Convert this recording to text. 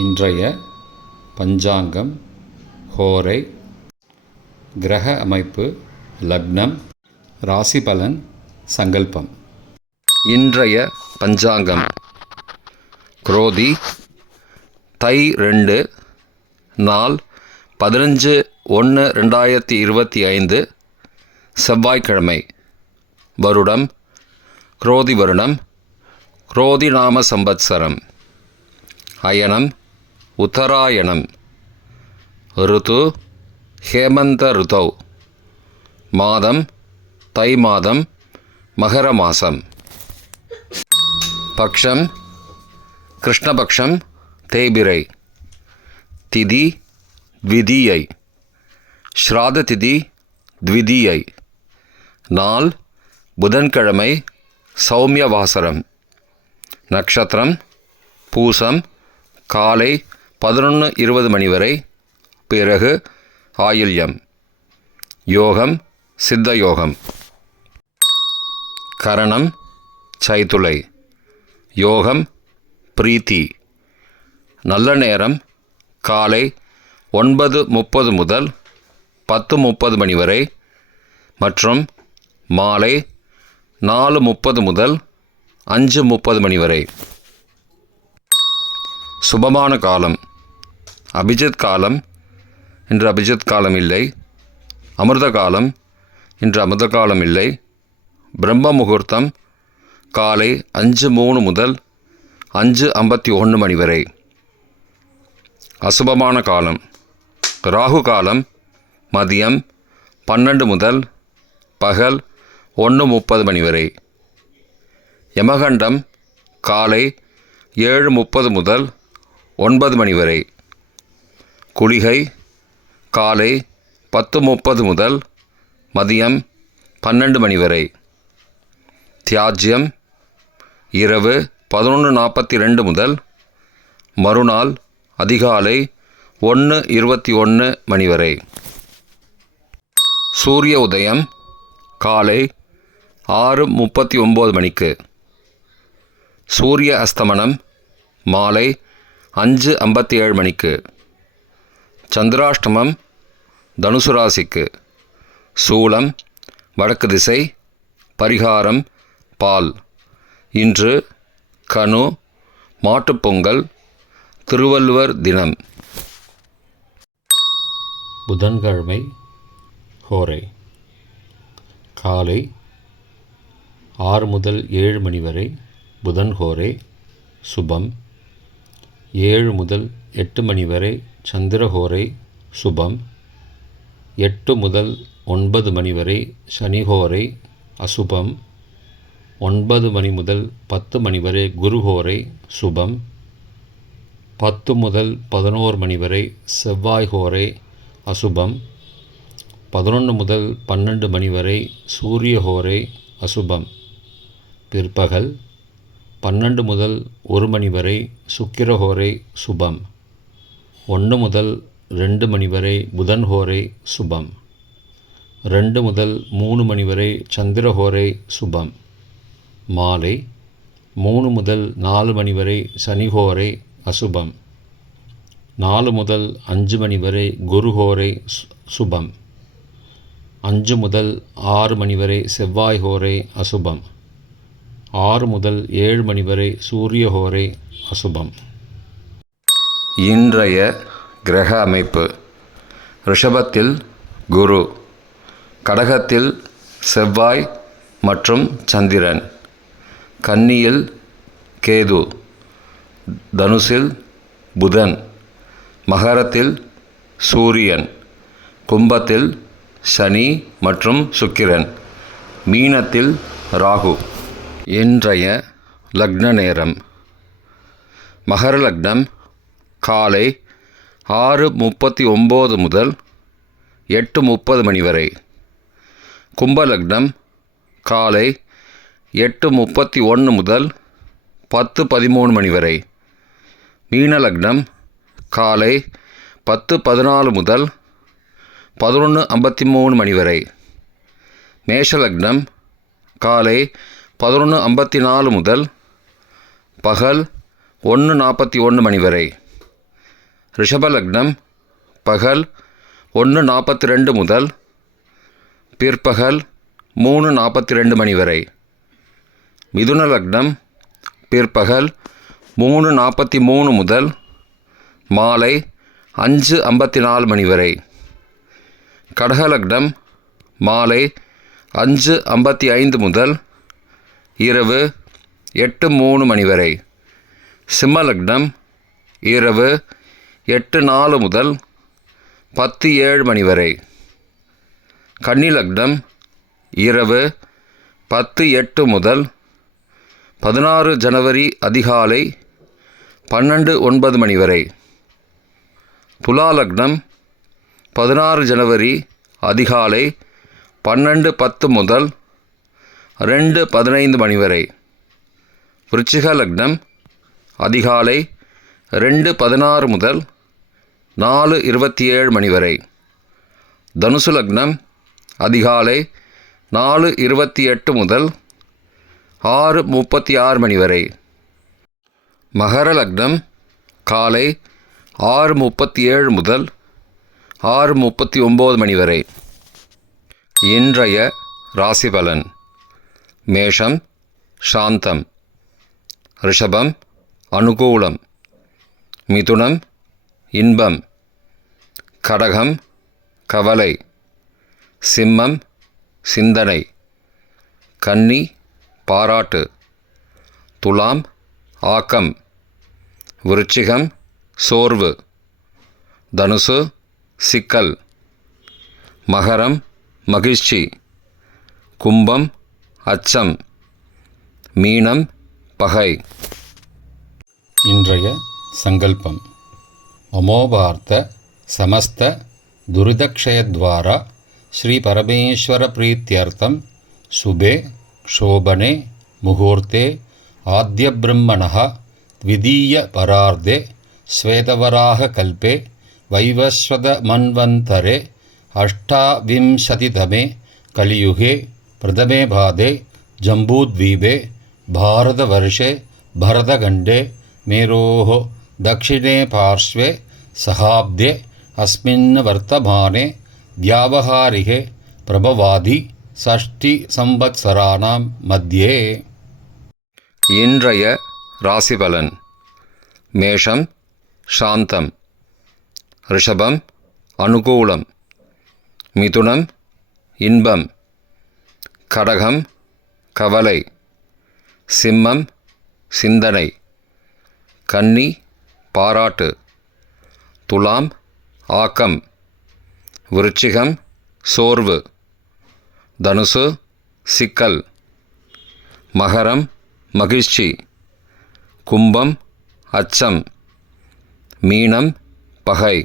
இன்றைய பஞ்சாங்கம், ஹோரை, கிரக அமைப்பு, லக்னம், ராசி பலன், சங்கல்பம். இன்றைய பஞ்சாங்கம்: குரோதி, தை 2, நாள் 15/1/2025, செவ்வாய்க்கிழமை. வருடம் குரோதி வருடம், குரோதி நாம சம்பத்சரம். அயனம் உத்தராயணம். ருது ஹேமந்த ருதௌ. மாதம் தை மாதம், மகர மாசம். பக்ஷம் கிருஷ்ணபக்ஷம், தேய்பிரை. திதி த்விதீயை. ஸ்ராத திதி த்விதீயை. நாள் புதன்கிழமை, சௌமியவாசரம். நட்சத்திரம் பூசம், காலை 11:20 மணி வரை, பிறகு ஆயில்யம். யோகம் சித்த யோகம். கரணம் சைத்துளை. யோகம் பிரீத்தி. நல்ல நேரம் காலை 9:30 முதல் 10:30 மணி வரை மற்றும் மாலை 4:30 முதல் 5:30 மணி வரை. சுபமான காலம்: அபிஜித் காலம் இன்று அபிஜித் காலம் இல்லை. அமிர்த காலம் இன்று அமிர்த காலம் இல்லை. பிரம்ம முகூர்த்தம் காலை 5:03 முதல் 5:51 மணி வரை. அசுபமான காலம்: ராகு காலம் மதியம் 12 முதல் பகல் 1:30 மணி வரை. யமகண்டம் காலை 7:30 முதல் 9 மணி வரை. குளிகை காலை 10:30 முதல் மதியம் 12 மணி வரை. தியாஜ்யம் இரவு 11:42 முதல் மறுநாள் அதிகாலை 1:21 மணி வரை. சூரிய உதயம் காலை 6:39 மணிக்கு. சூரிய அஸ்தமனம் மாலை 5:57 மணிக்கு. சந்திராஷ்டமம் தனுசு ராசிக்கு. சூலம் வடக்கு திசை. பரிகாரம் பால். இன்று கனு, மாட்டுப்பொங்கல், திருவள்ளுவர் தினம். புதன்கிழமை, ஹோரை. காலை 6 முதல் 7 மணி வரை புதன் ஹோரை சுபம். 7 முதல் 8 மணி வரை சந்திரஹோரை சுபம். 8 முதல் 9 மணி வரை சனிஹோரை அசுபம். 9 மணி முதல் 10 மணி வரை குருஹோரை சுபம். 10 முதல் 11 மணி வரை செவ்வாய்ஹோரை அசுபம். 11 முதல் 12 மணி வரை சூரியஹோரை அசுபம். பிற்பகல் 12 முதல் 1 மணி வரை சுக்கிரஹோரை சுபம். 1 முதல் 2 மணி வரை புதன்ஹோரை சுபம். 2 முதல் 3 மணி வரை சந்திரஹோரை சுபம். மாலை 3 முதல் 4 மணி வரை சனிஹோரை அசுபம். 4 முதல் 5 மணி வரை குருஹோரை சுபம். 5 முதல் 6 மணி வரை செவ்வாய்ஹோரை அசுபம். 6 முதல் 7 மணி வரை சூரியஹோரை அசுபம். இன்றைய கிரக அமைப்பு: ரிஷபத்தில் குரு, கடகத்தில் செவ்வாய் மற்றும் சந்திரன், கன்னியில் கேது, தனுசில் புதன், மகரத்தில் சூரியன், கும்பத்தில் சனி மற்றும் சுக்கிரன், மீனத்தில் ராகு. இன்றைய லக்ன நேரம்: மகர லக்னம் காலை 6:39 முதல் 8:30 மணி வரை. கும்ப லக்னம் காலை 8:31 முதல் 10:13 மணி வரை. மீன லக்னம் காலை 10:14 முதல் 11:53 மணி வரை. மேஷ லக்னம் காலை 11:54 முதல் பகல் 1:41 மணி வரை. ரிஷப லக்னம் பகல் 1:42 முதல் பிற்பகல் 3:42 மணி வரை. மிதுன லக்னம் பிற்பகல் 3:43 முதல் மாலை 5:54 மணி வரை. கடக லக்னம் மாலை 5:55 முதல் இரவு 8:03 மணி வரை. சிம்ம லக்னம் இரவு 8:04 முதல் 10:07 மணி வரை. கன்னி லக்னம் இரவு 10:08 முதல் 16 ஜனவரி அதிகாலை 12:09 மணி வரை. துலா லக்னம் 16 ஜனவரி அதிகாலை 12:10 முதல் 2:15 மணி வரை. விருச்சிக லக்னம் அதிகாலை 2:16 முதல் 4:27 மணி வரை. தனுசு லக்னம் அதிகாலை 4:28 முதல் 6:36 மணி வரை. மகர லக்னம் காலை 6:37 முதல் 6:39 மணி வரை. இன்றைய ராசி பலன். மேஷம் சாந்தம், ரிஷபம் அனுகூலம், மிதுனம் இன்பம், கடகம் கவலை, சிம்மம் சிந்தனை, கன்னி பாராட்டு, துலாம் ஆக்கம், விருச்சிகம் சோர்வு, தனுசு சிக்கல், மகரம் மகிழ்ச்சி, கும்பம் அச்சம், மீனம் பகை. இன்றைய சங்கல்பம். அமோபார்த்த சமஸ்த துரிதக்ஷயத்வாரா ஸ்ரீ பரமேஸ்வர பிரீத்தியர்த்தம் சுபே க்ஷோபனே முகூர்த்தே ஆத்ய பிரம்மணः த்விதீய பரார்த்தே ஸ்வேதவராக கல்பே வைவஸ்வத மன்வந்தரே அஷ்டாவிம்சதிதமே கலியுகே பிரதமே பாதே ஜம்பூத்வீபே பாரதவர்ஷே பரதகண்டே மேரோः தக்ஷிணே பார்ஷ்வே சகாப்தே அஸ்மின் வர்த்தமானே வியாவஹாரிகே பிரபவாதி ஷஷ்டி சம்வத்சராணாம் மத்தியே. இன்றைய ராசி பலன். மேஷம் சாந்தம், ரிஷபம் அனுகூலம், மிதுனம் இன்பம், கடகம் கவலை, சிம்மம் சிந்தனை, கன்னி பாராட்டு, துலாம் ஆக்கம், விருச்சிகம் சோர்வு, தனுசு சிக்கல், மகரம் மகிழ்ச்சி, கும்பம் அச்சம், மீனம் பகை.